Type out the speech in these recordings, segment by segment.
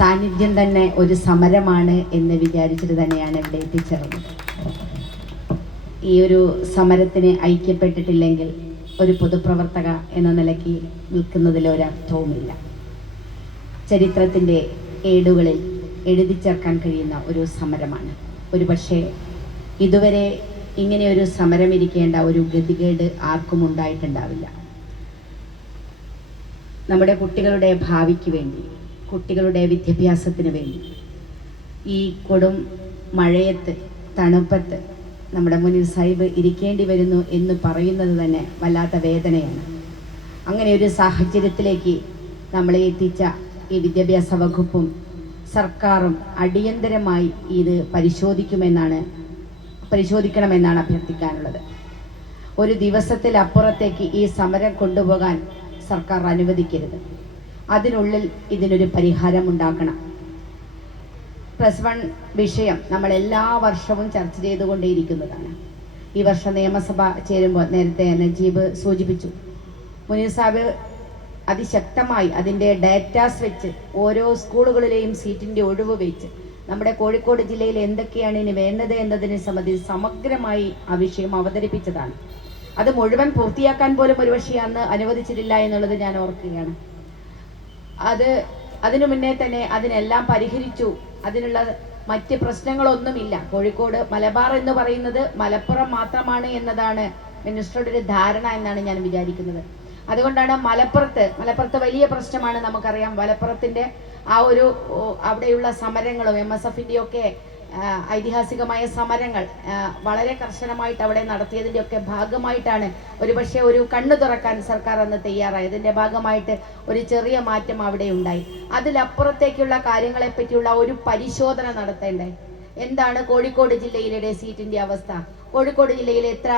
സാന്നിധ്യം തന്നെ ഒരു സമരമാണ് എന്ന് വിചാരിച്ചിട്ട് തന്നെയാണ് ഇവിടെ എത്തിച്ചേർന്നത് ഈ ഒരു സമരത്തിന് ഐക്യപ്പെട്ടിട്ടില്ലെങ്കിൽ ഒരു പൊതുപ്രവർത്തക എന്ന നിലയ്ക്ക് നിൽക്കുന്നതിൽ ഒരർത്ഥവുമില്ല. ചരിത്രത്തിന്റെ ഏടുകളിൽ എഴുതി ചേർക്കാൻ കഴിയുന്ന ഒരു സമരമാണ്. ഒരു പക്ഷേ ഇതുവരെ ഇങ്ങനെ ഒരു സമരം ഇരിക്കേണ്ട ഒരു ഗതികേട് ആർക്കും ഉണ്ടായിട്ടുണ്ടാവില്ല. നമ്മുടെ കുട്ടികളുടെ ഭാവിക്ക് വേണ്ടി കുട്ടികളുടെ വിദ്യാഭ്യാസത്തിന് വേണ്ടി. ഈ കൊടും മഴയത്ത് തണുപ്പത്ത് നമ്മുടെ മുന്നിൽ സാഹിബ് ഇരിക്കേണ്ടി വരുന്നു എന്ന് പറയുന്നത് തന്നെ വല്ലാത്ത വേദനയാണ്. അങ്ങനെ ഒരു സാഹചര്യത്തിലേക്ക് നമ്മളെ എത്തിച്ച ഈ വിദ്യാഭ്യാസ വകുപ്പും സർക്കാരും അടിയന്തരമായി ഇത് പരിശോധിക്കുമെന്നാണ് പരിശോധിക്കണമെന്നാണ് അഭ്യർത്ഥിക്കാനുള്ളത്. ഒരു ദിവസത്തിൽ ദിവസത്തിലപ്പുറത്തേക്ക് ഈ സമരം കൊണ്ടുപോകാൻ സർക്കാർ അനുവദിക്കരുത്. അതിനുള്ളിൽ ഇതിനൊരു പരിഹാരം ഉണ്ടാക്കണം പ്ലസ് വൺ വിഷയം നമ്മൾ എല്ലാ വർഷവും ചർച്ച ചെയ്തുകൊണ്ടേയിരിക്കുന്നതാണ്. ഈ വർഷം നിയമസഭ ചേരുമ്പോൾ നേരത്തെ നജീബ് സൂചിപ്പിച്ചു. മുനീർ സാബ് അതിശക്തമായി അതിന്റെ ഡാറ്റാസ് വെച്ച് ഓരോ സ്കൂളുകളിലെയും സീറ്റിന്റെ ഒഴിവ് വെച്ച് നമ്മുടെ കോഴിക്കോട് ജില്ലയിൽ എന്തൊക്കെയാണ് ഇനി വേണ്ടത് എന്നതിനെ സംബന്ധിച്ച് സമഗ്രമായി ആ വിഷയം അവതരിപ്പിച്ചതാണ്. അത് മുഴുവൻ പൂർത്തിയാക്കാൻ പോലും ഒരുപക്ഷെ അന്ന് അനുവദിച്ചിട്ടില്ല എന്നുള്ളത് ഞാൻ ഓർക്കുകയാണ്. അത് അതിനു മുന്നേ തന്നെ അതിനെല്ലാം പരിഹരിച്ചു. അതിനുള്ള മറ്റ് പ്രശ്നങ്ങളൊന്നുമില്ല. കോഴിക്കോട് മലബാർ എന്ന് പറയുന്നത് മലപ്പുറം മാത്രമാണ് എന്നതാണ് മിനിസ്റ്ററുടെ ഒരു ധാരണ എന്നാണ് ഞാൻ വിചാരിക്കുന്നത്. അതുകൊണ്ടാണ് മലപ്പുറത്ത് മലപ്പുറത്ത് വലിയ പ്രശ്നമാണ് നമുക്കറിയാം. മലപ്പുറത്തിന്റെ ആ ഒരു അവിടെയുള്ള സമരങ്ങളും എം എസ് എഫിന്റെയൊക്കെ ഐതിഹാസികമായ സമരങ്ങൾ വളരെ കർശനമായിട്ട് അവിടെ നടത്തിയതിന്റെ ഒക്കെ ഭാഗമായിട്ടാണ് ഒരുപക്ഷെ ഒരു കണ്ണു തുറക്കാൻ സർക്കാർ അന്ന് തയ്യാറായതിന്റെ ഭാഗമായിട്ട് ഒരു ചെറിയ മാറ്റം അവിടെ ഉണ്ടായി. അതിലപ്പുറത്തേക്കുള്ള കാര്യങ്ങളെപ്പറ്റിയുള്ള ഒരു പരിശോധന നടത്തേണ്ടേ? എന്താണ് കോഴിക്കോട് ജില്ലയിലെ സീറ്റിന്റെ അവസ്ഥ? കോഴിക്കോട് ജില്ലയിൽ എത്ര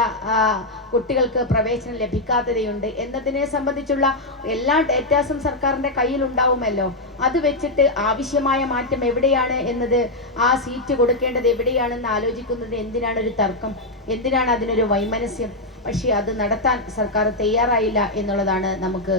കുട്ടികൾക്ക് പ്രവേശനം ലഭിക്കാത്തതയുണ്ട്. എന്നതിനെ സംബന്ധിച്ചുള്ള എല്ലാ ഡേറ്റാസും സർക്കാരിന്റെ കയ്യിൽ ഉണ്ടാവുമല്ലോ അത് വെച്ചിട്ട് ആവശ്യമായ മാറ്റം എവിടെയാണ് എന്നത് ആ സീറ്റ് കൊടുക്കേണ്ടത് എവിടെയാണെന്ന് ആലോചിക്കുന്നത് എന്തിനാണ് ഒരു തർക്കം? എന്തിനാണ് അതിനൊരു വൈമനസ്യം? പക്ഷേ അത് നടത്താൻ സർക്കാർ തയ്യാറായില്ല എന്നുള്ളതാണ് നമുക്ക്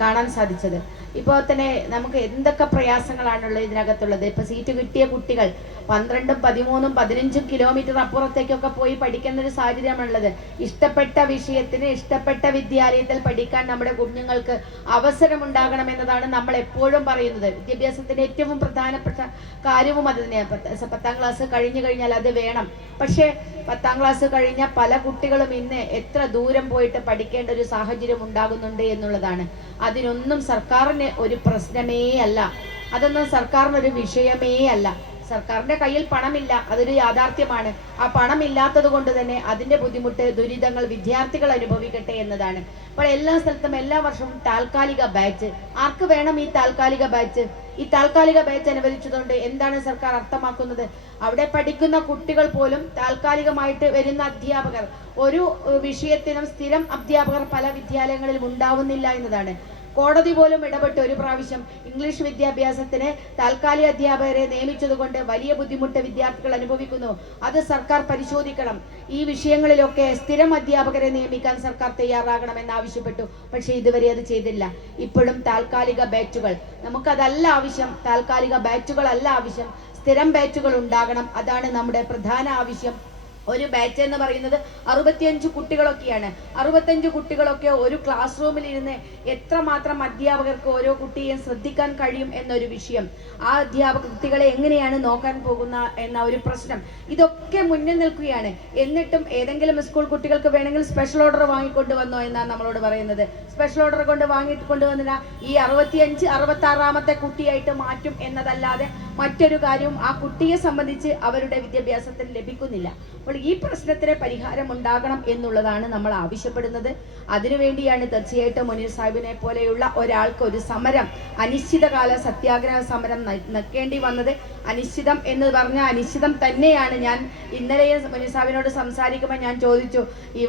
കാണാൻ സാധിച്ചത്. ഇപ്പോൾ തന്നെ നമുക്ക് എന്തൊക്കെ പ്രയാസങ്ങളാണുള്ളത് ഇതിനകത്തുള്ളത്? ഇപ്പൊ സീറ്റ് കിട്ടിയ കുട്ടികൾ പന്ത്രണ്ടും പതിമൂന്നും പതിനഞ്ചും കിലോമീറ്റർ അപ്പുറത്തേക്കൊക്കെ പോയി പഠിക്കുന്ന ഒരു സാഹചര്യമാണുള്ളത്. ഇഷ്ടപ്പെട്ട വിഷയത്തിന് ഇഷ്ടപ്പെട്ട വിദ്യാലയത്തിൽ പഠിക്കാൻ നമ്മുടെ കുഞ്ഞുങ്ങൾക്ക് അവസരമുണ്ടാകണം എന്നതാണ് നമ്മൾ എപ്പോഴും പറയുന്നത്. വിദ്യാഭ്യാസത്തിന്റെ ഏറ്റവും പ്രധാനപ്പെട്ട കാര്യവും അത് തന്നെയാണ്. പത്താം ക്ലാസ് കഴിഞ്ഞു കഴിഞ്ഞാൽ അത് വേണം. പക്ഷേ പത്താം ക്ലാസ് കഴിഞ്ഞ പല കുട്ടികളും ഇന്ന് എത്ര ദൂരം പോയിട്ട് പഠിക്കേണ്ട ഒരു സാഹചര്യം ഉണ്ടാകുന്നുണ്ട് എന്നുള്ളതാണ്. അതിനൊന്നും സർക്കാരിന് ഒരു പ്രശ്നമേ അല്ല. അതൊന്നും സർക്കാരിന് ഒരു വിഷയമേ അല്ല. സർക്കാരിന്റെ കയ്യിൽ പണമില്ല അതൊരു യാഥാർത്ഥ്യമാണ്. ആ പണമില്ലാത്തത് കൊണ്ട് തന്നെ അതിന്റെ ബുദ്ധിമുട്ട് ദുരിതങ്ങൾ വിദ്യാർത്ഥികൾ അനുഭവിക്കട്ടെ എന്നതാണ്. അപ്പോൾ എല്ലാ സ്ഥലത്തും എല്ലാ വർഷവും താൽക്കാലിക ബാച്ച്. ആർക്ക് വേണം ഈ താൽക്കാലിക ബാച്ച്? ഈ താൽക്കാലിക ബാച്ച് അനുവദിച്ചതുകൊണ്ട് എന്താണ് സർക്കാർ അർത്ഥമാക്കുന്നത്? അവിടെ പഠിക്കുന്ന കുട്ടികൾ പോലും താൽക്കാലികമായിട്ട് വരുന്ന അധ്യാപകർ. ഒരു വിഷയത്തിനും സ്ഥിരം അധ്യാപകർ പല വിദ്യാലയങ്ങളിലും ഉണ്ടാവുന്നില്ല എന്നതാണ്. കോടതി പോലും ഇടപെട്ട് ഒരു പ്രാവശ്യം ഇംഗ്ലീഷ് വിദ്യാഭ്യാസത്തിന് താൽക്കാലിക അധ്യാപകരെ നിയമിച്ചതുകൊണ്ട് വലിയ ബുദ്ധിമുട്ട് വിദ്യാർത്ഥികൾ അനുഭവിക്കുന്നു. അത് സർക്കാർ പരിശോധിക്കണം. ഈ വിഷയങ്ങളിലൊക്കെ സ്ഥിരം അധ്യാപകരെ നിയമിക്കാൻ സർക്കാർ തയ്യാറാകണമെന്ന് ആവശ്യപ്പെട്ടു. പക്ഷേ ഇതുവരെ അത് ചെയ്തില്ല. ഇപ്പോഴും താൽക്കാലിക ബാച്ചുകൾ നമുക്കതല്ല ആവശ്യം. താൽക്കാലിക ബാച്ചുകളല്ല ആവശ്യം. സ്ഥിരം ബാച്ചുകൾ ഉണ്ടാകണം. അതാണ് നമ്മുടെ പ്രധാന ആവശ്യം. ഒരു ബാച്ച് എന്ന് പറയുന്നത് അറുപത്തിയഞ്ച് കുട്ടികളൊക്കെയാണ്. അറുപത്തഞ്ച് കുട്ടികളൊക്കെ ഒരു ക്ലാസ് റൂമിൽ ഇരുന്ന് എത്രമാത്രം അധ്യാപകർക്ക് ഓരോ കുട്ടിയെയും ശ്രദ്ധിക്കാൻ കഴിയും എന്നൊരു വിഷയം. ആ അധ്യാപക കുട്ടികളെ എങ്ങനെയാണ് നോക്കാൻ പോകുന്ന എന്ന ഒരു പ്രശ്നം. ഇതൊക്കെ മുന്നിൽ നിൽക്കുകയാണ്. എന്നിട്ടും ഏതെങ്കിലും സ്കൂൾ കുട്ടികൾക്ക് വേണമെങ്കിൽ സ്പെഷ്യൽ ഓർഡർ വാങ്ങിക്കൊണ്ട് വന്നോ എന്നാണ് നമ്മളോട് പറയുന്നത്. സ്പെഷ്യൽ ഓർഡർ കൊണ്ട് വാങ്ങിയിട്ട് കൊണ്ടുവന്നില്ല ഈ അറുപത്തിയഞ്ച് അറുപത്തി ആറാമത്തെ കുട്ടിയായിട്ട് മാറ്റും എന്നതല്ലാതെ മറ്റൊരു കാര്യവും ആ കുട്ടിയെ സംബന്ധിച്ച് അവരുടെ വിദ്യാഭ്യാസത്തിൽ ലഭിക്കുന്നില്ല. അപ്പോൾ ഈ പ്രശ്നത്തിന് പരിഹാരം ഉണ്ടാകണം എന്നുള്ളതാണ് നമ്മൾ ആവശ്യപ്പെടുന്നത്. അതിനുവേണ്ടിയാണ് തീർച്ചയായിട്ടും മുനീർ സാഹിബിനെ പോലെയുള്ള ഒരാൾക്ക് ഒരു സമരം അനിശ്ചിതകാല സത്യാഗ്രഹ സമരം നിൽക്കേണ്ടി വന്നത്. അനിശ്ചിതം എന്ന് പറഞ്ഞ അനിശ്ചിതം തന്നെയാണ് ഞാൻ ഇന്നലെ മുനീർ സാഹിബിനോട് സംസാരിക്കുമ്പോൾ ഞാൻ ചോദിച്ചു ഈ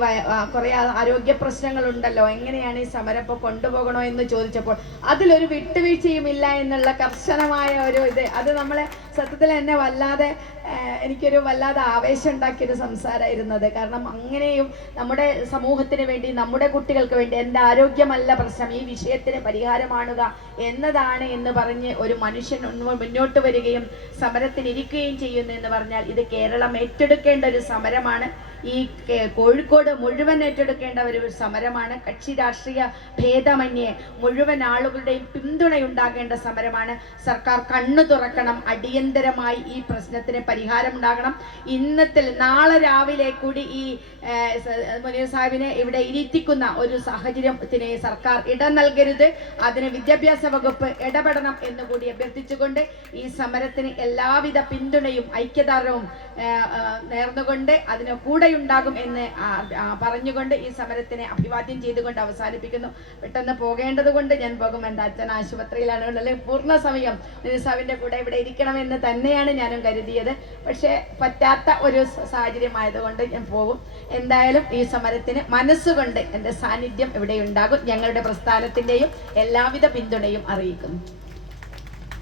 കുറേ ആരോഗ്യ പ്രശ്നങ്ങളുണ്ടല്ലോ എങ്ങനെയാണ് ഈ സമരം ഇപ്പോൾ കൊണ്ടുപോകണോ? എന്ന് ചോദിച്ചപ്പോൾ അതിലൊരു വിട്ടുവീഴ്ചയും ഇല്ല എന്നുള്ള കർശനമായ ഒരു ഇത് അത് നമ്മളെ സത്യത്തിൽ എന്നെ വല്ലാതെ എനിക്കൊരു വല്ലാതെ ആവേശം ഉണ്ടാക്കിയൊരു സംസാരമായിരുന്നത്. കാരണം അങ്ങനെയും നമ്മുടെ സമൂഹത്തിന് വേണ്ടി നമ്മുടെ കുട്ടികൾക്ക് വേണ്ടി എന്റെ ആരോഗ്യമല്ല പ്രശ്നം ഈ വിഷയത്തിന് പരിഹാരമാണുക എന്നതാണ് എന്ന് പറഞ്ഞ് ഒരു മനുഷ്യൻ മുന്നോട്ട് വരികയും സമരത്തിനിരിക്കുകയും ചെയ്യുന്നു എന്ന് പറഞ്ഞാൽ ഇത് കേരളം ഏറ്റെടുക്കേണ്ട ഒരു സമരമാണ്. ഈ കോഴിക്കോട് മുഴുവൻ ഏറ്റെടുക്കേണ്ട ഒരു സമരമാണ്. കക്ഷി രാഷ്ട്രീയ ഭേദമന്യേ മുഴുവൻ ആളുകളുടെയും പിന്തുണയുണ്ടാകേണ്ട സമരമാണ്. സർക്കാർ കണ്ണു തുറക്കണം അടിയന്തരമായി ഈ പ്രശ്നത്തിന് പരിഹാരം ഉണ്ടാകണം. ഇന്നത്തിൽ നാളെ രാവിലെ കൂടി ഈ മുനീർ സാഹിബിനെ ഇവിടെ ഇരുത്തിക്കുന്ന ഒരു സാഹചര്യത്തിന് സർക്കാർ ഇടം നൽകരുത്. അതിന് വിദ്യാഭ്യാസ വകുപ്പ് ഇടപെടണം എന്ന് കൂടി അഭ്യർത്ഥിച്ചുകൊണ്ട് ഈ സമരത്തിന് എല്ലാവിധ പിന്തുണയും ഐക്യദാർഢ്യവും നേർന്നുകൊണ്ട് അതിന് കൂടെയുണ്ടാകും എന്ന് പറഞ്ഞുകൊണ്ട് ഈ സമരത്തിനെ അഭിവാദ്യം ചെയ്തുകൊണ്ട് അവസാനിപ്പിക്കുന്നു. പെട്ടെന്ന് പോകേണ്ടത് കൊണ്ട് ഞാൻ പോകും. എന്റെ അച്ഛൻ ആശുപത്രിയിലാണ് ഉള്ളത്. പൂർണ സമയം നിരുസാവിന്റെ കൂടെ ഇവിടെ ഇരിക്കണമെന്ന് തന്നെയാണ് ഞാനും കരുതിയത്. പക്ഷേ പറ്റാത്ത ഒരു സാഹചര്യമായതുകൊണ്ട് ഞാൻ പോകും. എന്തായാലും ഈ സമരത്തിന് മനസ്സുകൊണ്ട് എന്റെ സാന്നിധ്യം ഇവിടെ ഉണ്ടാകും. ഞങ്ങളുടെ പ്രസ്ഥാനത്തിന്റെയും എല്ലാവിധ പിന്തുണയും അറിയിക്കുന്നു.